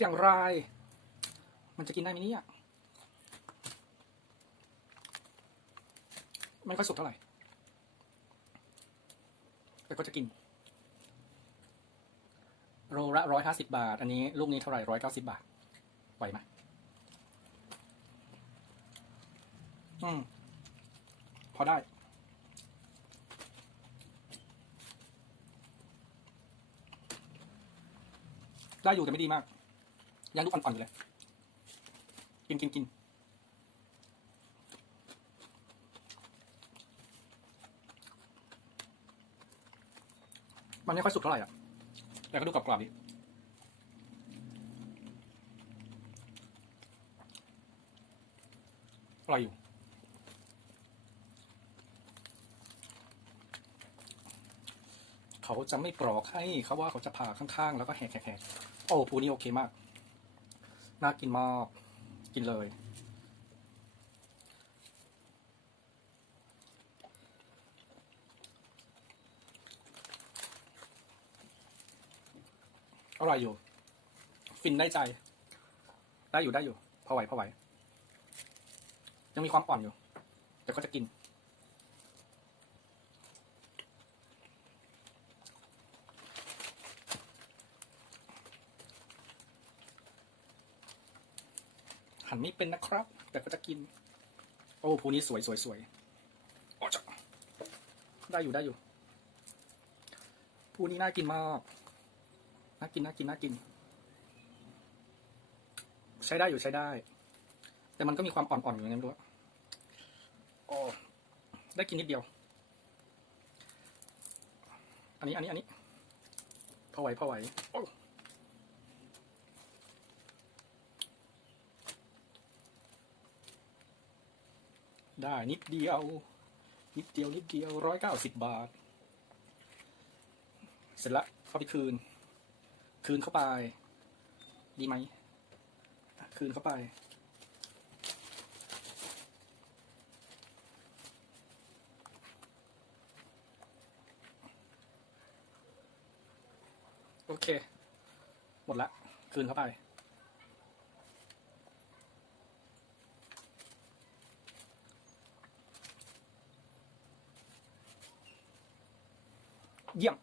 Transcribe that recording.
อย่างไร มันจะกินได้ไหมเนี่ยไม่ค่อยสุกเท่าไหร่ แต่ก็จะกิน โลละร้อยห้าสิบาท อันนี้ลูกนี้เท่าไหร่ร้อยเก้าสิบาท ไหวไหมอืม พอได้ ได้อยู่แต่ไม่ดีมาก ยังลูกอ่อนๆอยู่เลย กินกินกินมันไม่ค่อยสุกเท่าไหร่อะ แต่ก็ดูกรอบๆดีอร่อยอยู่เขาจะไม่ปลอกให้เขาว่าเขาจะผ่าข้างๆ แล้วก็แหกแหกๆโอ้ปูนี่โอเคมาก น่ากินมาก กินเลย อร่อยอยู่ ฟินได้ใจ ได้อยู่ได้อยู่ พอไหวพอไหว ยังมีความอ่อนอยู่ แต่ก็จะกิน หันไม่เป็นนะครับ แต่ก็จะกิน โอ้ภูนี้สวยสวยสวยโอ้จะได้อยู่ได้อยู่ภูนี้น่ากินมากน่ากินน่ากินน่ากิน ใช้ได้อยู่ใช้ได้ แต่มันก็มีความอ่อนๆอยู่ในนั้นด้วยโอ้ได้กินนิดเดียว อันนี้อันนี้อันนี้พอไหวพอไหวโอ้ ได้นิดเดียว นิดเดียวนิดเดียวร้อยเก้าสิบบาท เสร็จละเข้าไปคืน คืนเข้าไป ดีไหม คืนเข้าไป โอเค หมดละ คืนเข้าไป เยี่ยม